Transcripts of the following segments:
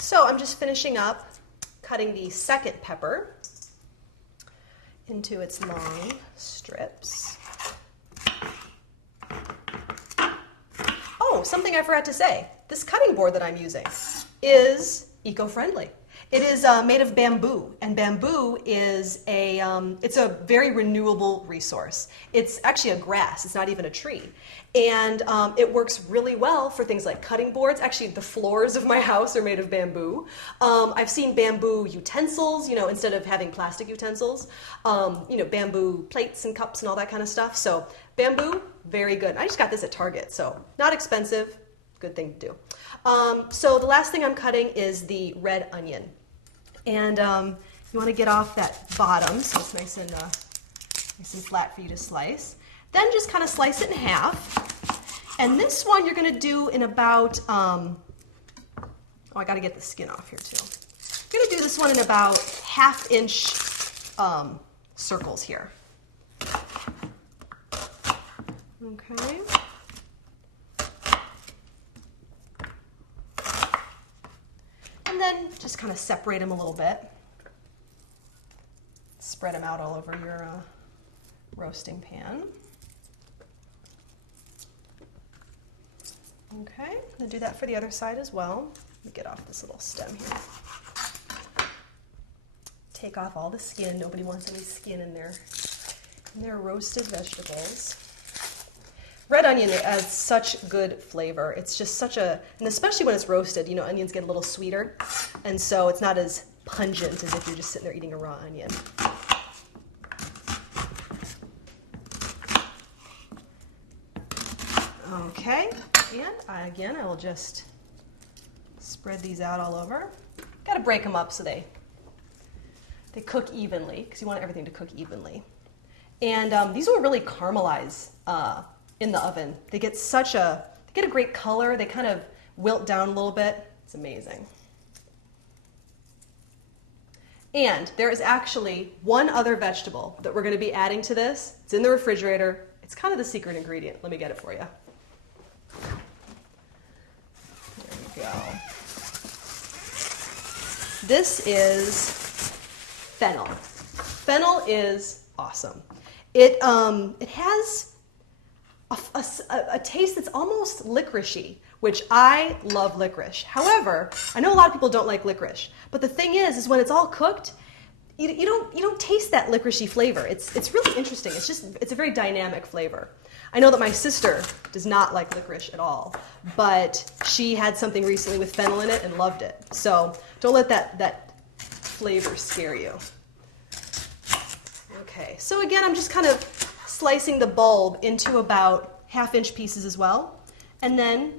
So I'm just finishing up cutting the second pepper into its long strips. Oh, something I forgot to say. This cutting board that I'm using is eco-friendly. It is made of bamboo, and bamboo is it's a very renewable resource. It's actually a grass, it's not even a tree. And it works really well for things like cutting boards. Actually, the floors of my house are made of bamboo. I've seen bamboo utensils, instead of having plastic utensils, bamboo plates and cups and all that kind of stuff. So bamboo, very good. I just got this at Target, so not expensive, good thing to do. So the last thing I'm cutting is the red onion. And you want to get off that bottom so it's nice and flat for you to slice. Then just kind of slice it in half. And this one you're going to do in about, I got to get the skin off here too. You're going to do this one in about 1/2 inch circles here. Okay. And then just kind of separate them a little bit. Spread them out all over your roasting pan. Okay, I'm going to do that for the other side as well. Let me get off this little stem here. Take off all the skin. Nobody wants any skin in their roasted vegetables. Red onion adds such good flavor. It's just and especially when it's roasted, onions get a little sweeter, and so it's not as pungent as if you're just sitting there eating a raw onion. Okay, and again, I will just spread these out all over. Got to break them up so they cook evenly, because you want everything to cook evenly. And these will really caramelize in the oven. They get a great color. They kind of wilt down a little bit. It's amazing. And there is actually one other vegetable that we're going to be adding to this. It's in the refrigerator. It's kind of the secret ingredient. Let me get it for you. There we go. This is fennel. Fennel is awesome. It has a taste that's almost licoricey, which I love licorice. However, I know a lot of people don't like licorice, but the thing is when it's all cooked, you don't taste that licoricey flavor. It's really interesting. It's a very dynamic flavor. I know that my sister does not like licorice at all, but she had something recently with fennel in it and loved it. So don't let that flavor scare you. Okay, so again, I'm just kind of slicing the bulb into about 1/2 inch pieces as well, and then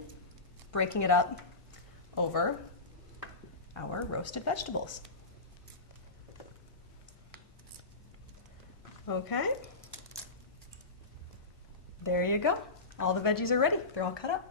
breaking it up over our roasted vegetables. Okay, there you go. All the veggies are ready. They're all cut up.